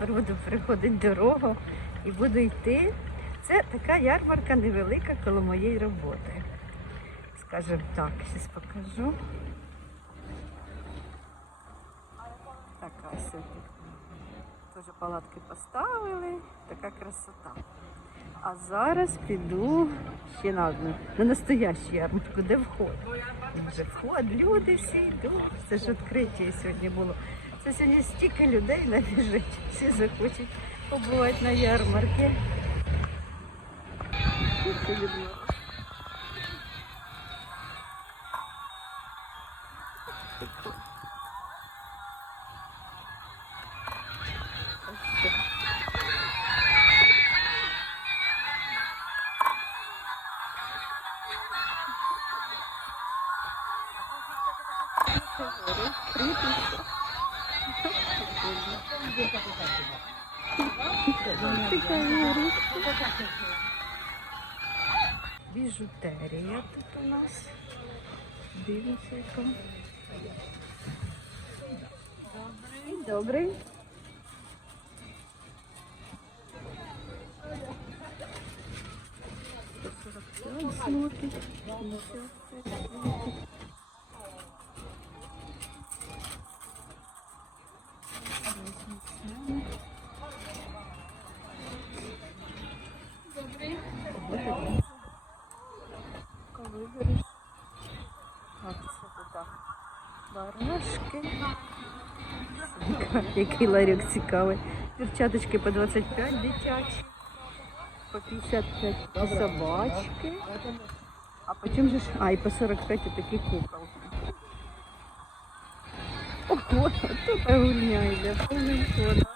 тепер буду переходити дорогу і буду йти. Це така ярмарка невелика коло моєї роботи. Скажімо так, зараз покажу. Така сьогодні. Теж палатки поставили, така красота. А зараз піду ще на одну, на настоящу ярмарку, де вход. Вже вход, люди всі йдуть. Це ж відкриття сьогодні було. Це сьогодні стільки людей набіжить, всі захочуть побувати на ярмарці. Скільки Біжутерія тут у нас. Дивіться, яка. Добрий. Добрий. Смотрит. Вибереш. От це туди. Барашки. Який ларьок цікавий. Перчаточки по 25 дитячі. По 55 собачки. А по чому же ж? А, і по 45 такі куколки. Ого, тут гульня йде, повний ход.